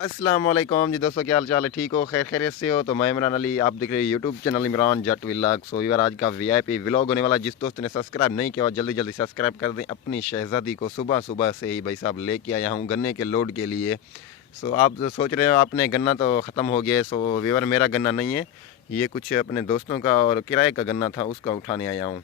अस्सलाम वालेकुम जी दोस्तों, क्या हाल चाल है? ठीक हो, खैर खैरियत से हो? तो मैं इमरान अली, आप देख रहे हैं यूट्यूब चैनल इमरान जट व्लॉग। सो यार आज का वीआईपी व्लॉग होने वाला। जिस दोस्त ने सब्सक्राइब नहीं किया जल्दी जल्दी सब्सक्राइब कर दें। अपनी शहज़ादी को सुबह सुबह से ही भाई साहब लेके आया हूँ गन्ने के लोड के लिए। सो आप जो सोच रहे हो आपने गन्ना तो ख़त्म हो गया है। सो व्यूअर मेरा गन्ना नहीं है, ये कुछ अपने दोस्तों का और किराए का गन्ना था, उसका उठाने आया हूँ।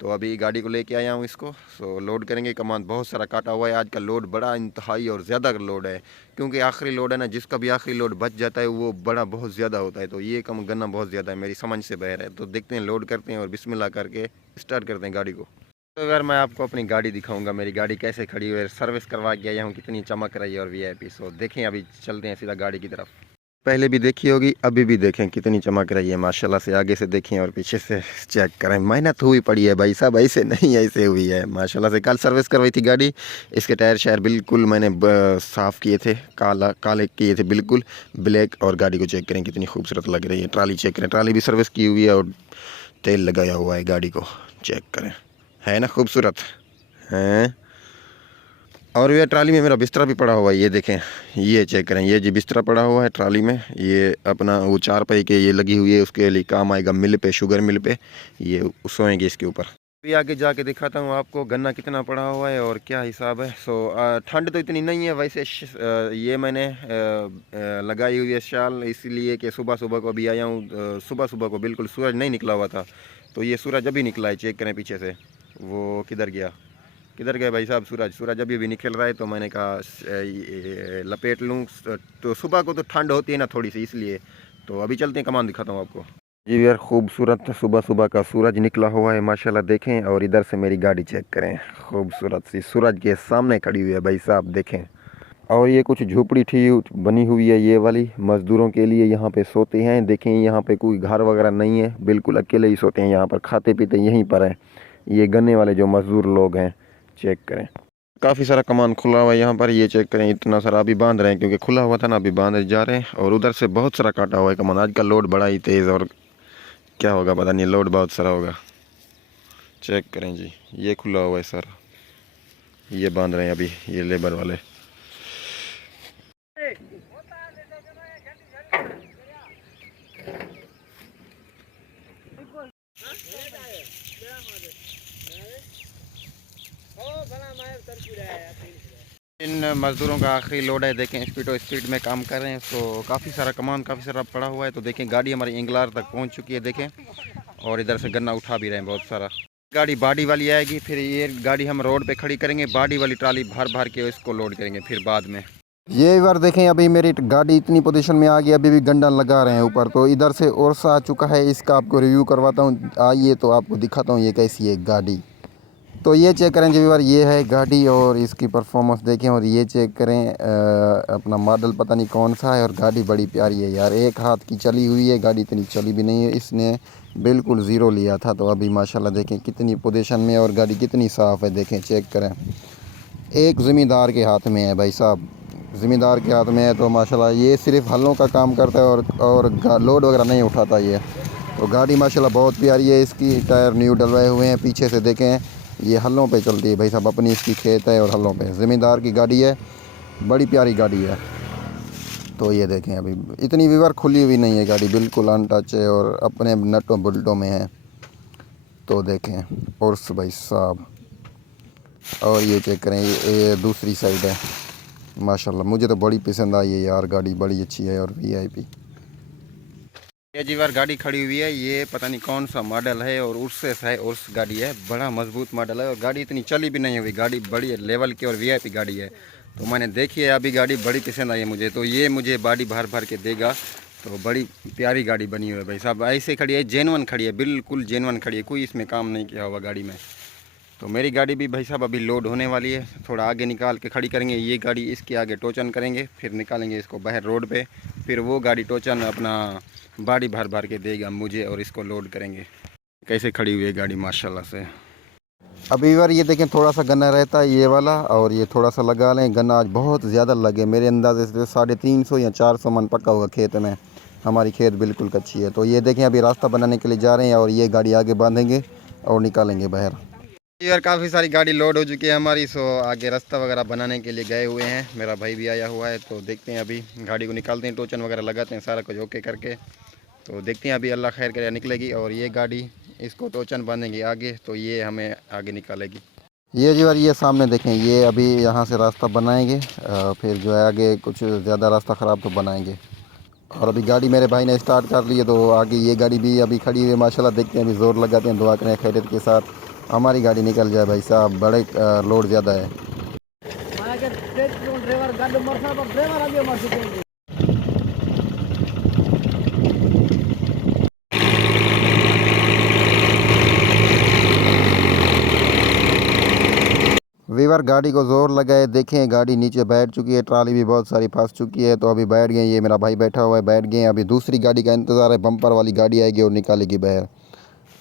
तो अभी गाड़ी को लेके आया हूँ इसको। सो लोड करेंगे। कमान बहुत सारा काटा हुआ है। आज का लोड बड़ा इंतहाई और ज़्यादा लोड है, क्योंकि आखिरी लोड है ना, जिसका भी आखिरी लोड बच जाता है वो बड़ा बहुत ज़्यादा होता है। तो ये कम गन्ना बहुत ज़्यादा है, मेरी समझ से बाहर है। तो देखते हैं, लोड करते हैं और बिस्मिल्लाह करके स्टार्ट करते हैं गाड़ी को। तो अगर मैं आपको अपनी गाड़ी दिखाऊंगा, मेरी गाड़ी कैसे खड़ी हुई है, सर्विस करवा के आया हूँ, कितनी चमक रही है और वीआईपी। सो देखें, अभी चलते हैं सीधा गाड़ी की तरफ। पहले भी देखी होगी, अभी भी देखें कितनी चमक रही है माशाल्लाह से। आगे से देखें और पीछे से चेक करें। मेहनत हुई पड़ी है भाई साहब, ऐसे नहीं ऐसे हुई है माशाल्लाह से। कल सर्विस करवाई थी गाड़ी, इसके टायर शायर बिल्कुल मैंने साफ़ किए थे, काले किए थे बिल्कुल ब्लैक। और गाड़ी को चेक करें कितनी खूबसूरत लग रही है। ट्राली चेक करें, ट्राली भी सर्विस की हुई है और तेल लगाया हुआ है। गाड़ी को चेक करें, है ना खूबसूरत है। और ये ट्राली में मेरा बिस्तरा भी पड़ा हुआ है, ये देखें, ये चेक करें, ये जी बिस्तरा पड़ा हुआ है ट्राली में। ये अपना वो 4 पहिए के ये लगी हुई है, उसके लिए काम आएगा मिल पे, शुगर मिल पे, ये सोएंगे इसके ऊपर। अभी आगे जाके दिखाता हूँ आपको गन्ना कितना पड़ा हुआ है और क्या हिसाब है। सो ठंड तो इतनी नहीं है वैसे। ये मैंने लगाई हुई है शाल, इसलिए कि सुबह सुबह को अभी आया हूँ। सुबह सुबह को बिल्कुल सूरज नहीं निकला हुआ था, तो ये सूरज अभी निकला है। चेक करें पीछे से, वो किधर गया, किधर गए भाई साहब सूरज? सूरज अभी भी निकल रहा है। तो मैंने कहा लपेट लूँ। तो सुबह को तो ठंड होती है ना थोड़ी सी, इसलिए। तो अभी चलते हैं, कमान दिखाता हूँ आपको। जी यार, खूबसूरत सुबह सुबह का सूरज निकला हुआ है माशाल्लाह, देखें। और इधर से मेरी गाड़ी चेक करें, खूबसूरत सी सूरज के सामने खड़ी हुई है भाई साहब, देखें। और ये कुछ झोपड़ी थी बनी हुई है, ये वाली मज़दूरों के लिए, यहाँ पे सोते हैं। देखें, यहाँ पे कोई घर वगैरह नहीं है, बिल्कुल अकेले ही सोते हैं यहाँ पर, खाते पीते यहीं पर है। ये गन्ने वाले जो मज़दूर लोग हैं, चेक करें। काफ़ी सारा कमान खुला हुआ है यहाँ पर, ये चेक करें। इतना सारा अभी बांध रहे हैं, क्योंकि खुला हुआ था ना, अभी बांध जा रहे हैं। और उधर से बहुत सारा काटा हुआ है कमान। आज का लोड बड़ा ही तेज़, और क्या होगा पता नहीं, लोड बहुत सारा होगा। चेक करें जी, ये खुला हुआ है सर, ये बांध रहे हैं अभी ये लेबर वाले। इन मज़दूरों का आखिरी लोड है, देखें स्पीड में काम कर रहे हैं। तो काफ़ी सारा कमान, काफ़ी सारा पड़ा हुआ है। तो देखें, गाड़ी हमारी इंगलार तक पहुंच चुकी है, देखें। और इधर से गन्ना उठा भी रहे हैं बहुत सारा। गाड़ी बाडी वाली आएगी, फिर ये गाड़ी हम रोड पे खड़ी करेंगे, बाडी वाली ट्राली भर भर के इसको लोड करेंगे फिर बाद में। ये बार देखें, अभी मेरी गाड़ी इतनी पोजीशन में आ गई, अभी भी गंडा लगा रहे हैं ऊपर। तो इधर से और सा आ चुका है, इसका आपको रिव्यू करवाता हूँ। आइए तो आपको दिखाता हूँ ये कैसी है गाड़ी। तो ये चेक करें जी बार, ये है गाड़ी और इसकी परफॉर्मेंस देखें। और ये चेक करें, अपना मॉडल पता नहीं कौन सा है। और गाड़ी बड़ी प्यारी है यार, एक हाथ की चली हुई है गाड़ी, इतनी चली भी नहीं है। इसने बिल्कुल ज़ीरो लिया था, तो अभी माशाल्लाह देखें कितनी पोजीशन में, और गाड़ी कितनी साफ़ है, देखें चेक करें। एक ज़मींदार के हाथ में है भाई साहब, ज़मींदार के हाथ में है। तो माशाल्लाह ये सिर्फ हलों का काम करता है, और लोड वगैरह नहीं उठाता ये। तो गाड़ी माशाल्लाह बहुत प्यारी है। इसकी टायर न्यू डलवाए हुए हैं, पीछे से देखें, ये हलों पे चलती है भाई साहब, अपनी इसकी खेत है और हलों पे। ज़मींदार की गाड़ी है, बड़ी प्यारी गाड़ी है। तो ये देखें, अभी इतनी विवर खुली हुई नहीं है गाड़ी, बिल्कुल अनटच है और अपने नटों बुल्टों में है। तो देखें और भाई साहब, और ये चेक करें, ये दूसरी साइड है। माशाल्लाह मुझे तो बड़ी पसंद आई है यार, गाड़ी बड़ी अच्छी है और वीआईपी। ये जी बार गाड़ी खड़ी हुई है, ये पता नहीं कौन सा मॉडल है, और उससे है उर्स गाड़ी है, बड़ा मजबूत मॉडल है। और गाड़ी इतनी चली भी नहीं हुई, गाड़ी बड़ी लेवल की और वीआईपी गाड़ी है। तो मैंने देखी है अभी, गाड़ी बड़ी पसंद आई है मुझे। तो ये मुझे बॉडी भर भर के देगा। तो बड़ी प्यारी गाड़ी बनी हुई है भाई साहब, ऐसे खड़ी है, जेनवन खड़ी है, बिल्कुल जेनवन खड़ी है, कोई इसमें काम नहीं किया हुआ गाड़ी में। तो मेरी गाड़ी भी भाई साहब अभी लोड होने वाली है, थोड़ा आगे निकाल के खड़ी करेंगे ये गाड़ी, इसके आगे टोचन करेंगे, फिर निकालेंगे इसको बाहर रोड पे। फिर वो गाड़ी टोचन अपना बाड़ी भर भर के देगा मुझे, और इसको लोड करेंगे। कैसे खड़ी हुई है गाड़ी माशाल्लाह से। अभी बार ये देखें, थोड़ा सा गन्ना रहता है ये वाला, और ये थोड़ा सा लगा लें। गन्ना आज बहुत ज़्यादा लगे, मेरे अंदाजे से 350 या 400 मन पक्का होगा खेत में। हमारी खेत बिल्कुल कच्ची है। तो ये देखें, अभी रास्ता बनाने के लिए जा रहे हैं, और ये गाड़ी आगे बांधेंगे और निकालेंगे बाहर। यार काफ़ी सारी गाड़ी लोड हो चुकी है हमारी, सो आगे रास्ता वगैरह बनाने के लिए गए हुए हैं। मेरा भाई भी आया हुआ है, तो देखते हैं अभी गाड़ी को निकालते हैं, टोचन वगैरह लगाते हैं, सारा कुछ ओके करके तो देखते हैं अभी अल्लाह खैर करे निकलेगी। और ये गाड़ी इसको टोचन बांधेंगे आगे, तो ये हमें आगे निकालेगी। ये जी यार ये सामने देखें, ये अभी यहाँ से रास्ता बनाएंगे, फिर जो है आगे कुछ ज़्यादा रास्ता ख़राब तो बनाएंगे। और अभी गाड़ी मेरे भाई ने स्टार्ट कर ली है, तो आगे ये गाड़ी भी अभी खड़ी हुई है माशाल्लाह। देखते हैं अभी ज़ोर लगाते हैं, दुआ करें खैरियत के साथ हमारी गाड़ी निकल जाए। भाई साहब बड़े लोड ज़्यादा है। वीवर गाड़ी को ज़ोर लगाए, देखें गाड़ी नीचे बैठ चुकी है, ट्राली भी बहुत सारी फंस चुकी है, तो अभी बैठ गए। ये मेरा भाई बैठा हुआ है, बैठ गए। अभी दूसरी गाड़ी का इंतज़ार है, बम्पर वाली गाड़ी आएगी और निकालेगी बाहर।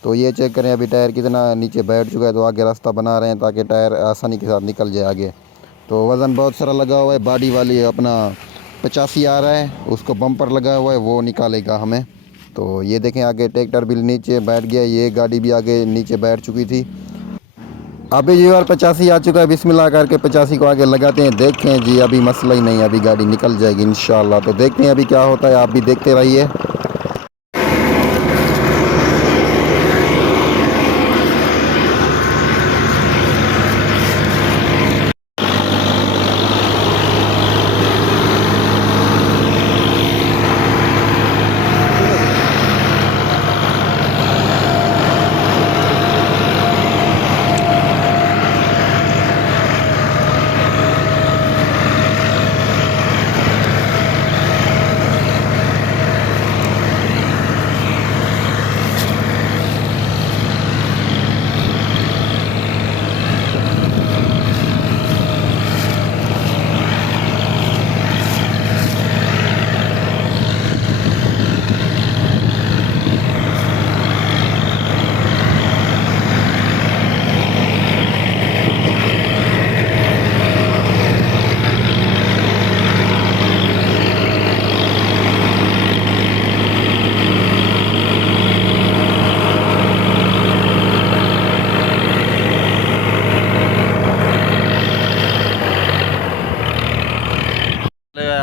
तो ये चेक करें अभी टायर कितना नीचे बैठ चुका है, तो आगे रास्ता बना रहे हैं ताकि टायर आसानी के साथ निकल जाए आगे। तो वज़न बहुत सारा लगा हुआ है, बॉडी वाली अपना 85 आ रहा है, उसको बम्पर लगा हुआ है, वो निकालेगा हमें। तो ये देखें आगे ट्रैक्टर भी नीचे बैठ गया, ये गाड़ी भी आगे नीचे बैठ चुकी थी। अभी जी और 85 आ चुका है, बिस्मिल्लाह करके 85 को आगे लगाते हैं। देखें जी अभी मसला ही नहीं है, अभी गाड़ी निकल जाएगी इंशाल्लाह। तो देखते हैं अभी क्या होता है, आप भी देखते रहिए।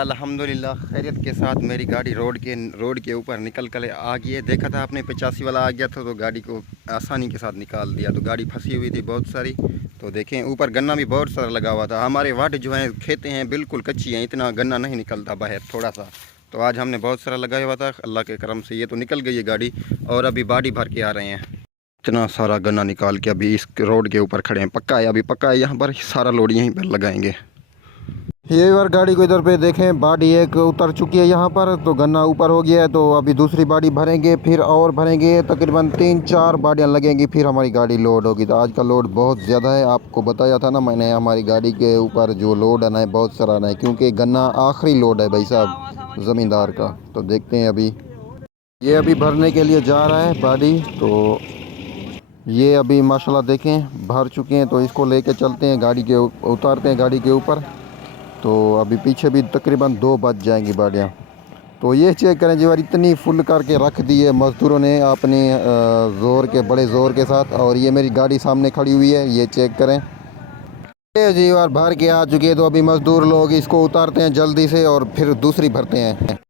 अल्हम्दुलिल्लाह खैरियत के साथ मेरी गाड़ी रोड के ऊपर निकल कर आ गई है। देखा था आपने 85 वाला आ गया था, तो गाड़ी को आसानी के साथ निकाल दिया। तो गाड़ी फंसी हुई थी बहुत सारी, तो देखें ऊपर गन्ना भी बहुत सारा लगा हुआ था। हमारे वाट जो हैं खेतें हैं बिल्कुल कच्ची हैं, इतना गन्ना नहीं निकलता बाहर थोड़ा सा। तो आज हमने बहुत सारा लगाया हुआ था, अल्लाह के करम से ये तो निकल गई है गाड़ी। और अभी बाड़ी भर के आ रहे हैं, इतना सारा गन्ना निकाल के अभी इस रोड के ऊपर खड़े हैं। पक्का है अभी पक्का है, यहाँ पर सारा लोड यहीं पर लगाएंगे। ये बार गाड़ी को इधर पे देखें, बाड़ी एक उतर चुकी है यहाँ पर, तो गन्ना ऊपर हो गया है। तो अभी दूसरी बाड़ी भरेंगे, फिर और भरेंगे, तकरीबन 3-4 बाड़ियाँ लगेंगी, फिर हमारी गाड़ी लोड होगी। तो आज का लोड बहुत ज़्यादा है, आपको बताया था ना मैंने, हमारी गाड़ी के ऊपर जो लोड आना है बहुत सारा आना है, क्योंकि गन्ना आखिरी लोड है भाई साहब ज़मींदार का। तो देखते हैं अभी ये अभी भरने के लिए जा रहा है बाड़ी। तो ये अभी माशाल्लाह देखें भर चुके हैं, तो इसको लेके चलते हैं गाड़ी के उतारते हैं गाड़ी के ऊपर। तो अभी पीछे भी तकरीबन 2 बज जाएंगी बाड़ियाँ। तो ये चेक करें जी यार, इतनी फुल करके रख दी है मज़दूरों ने अपने बड़े ज़ोर के साथ। और ये मेरी गाड़ी सामने खड़ी हुई है, ये चेक करें। ये जी यार भर के आ चुकी है, तो अभी मज़दूर लोग इसको उतारते हैं जल्दी से और फिर दूसरी भरते हैं।